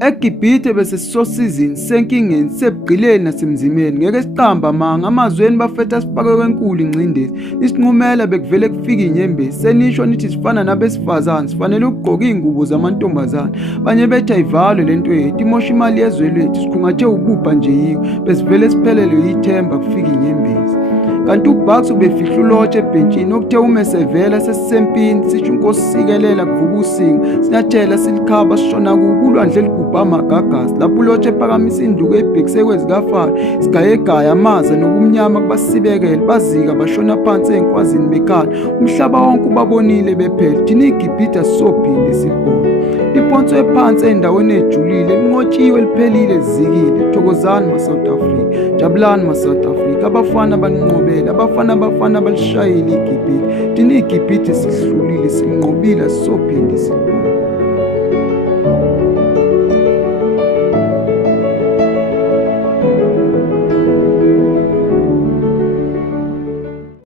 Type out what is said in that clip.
eGibhithe bese sisosizini senkingeni sebugqileni nasemzimeni ngeke siqamba manga amazweni bafetha sifake kwenkulu ingcindezi isinqumela bekuvele kufika inyembezi senisho nithi sifana nabesifazane sifanele ukugqoka ingubo zamantombazane banye bethu ayivalwe lento yethu imosha imali yezwe lethu sikhungathe ububha nje yiyo besivele siphelelwe yithemba kufika inyembezi kanti uBucks ubefihla ulotshe ebhentshini okuthe uma sevela sesisempini sisho inkosi sikelela kuvuka usinga sinyathela silikhaba sishona kulwandle eligubha amagagasi lapho ulotshe ephakamisa induku ebhekise kwezikafaro sigayegaya amaza nobumnyama kubasibekele bazika bashona phansi enkwazini bekhala umhlaba wonke ubabonile bephela thina iGibhithe sisophinde silibona liphonswe phansi endaweni ejulile linqotshiwe liphelile zikile thokozani ma-South Africa jabulani ma-South Africa abafana baninqobela abafana balishayile iGibhithe thina iGibhithe sihlulile silinqobile sisophinde silibona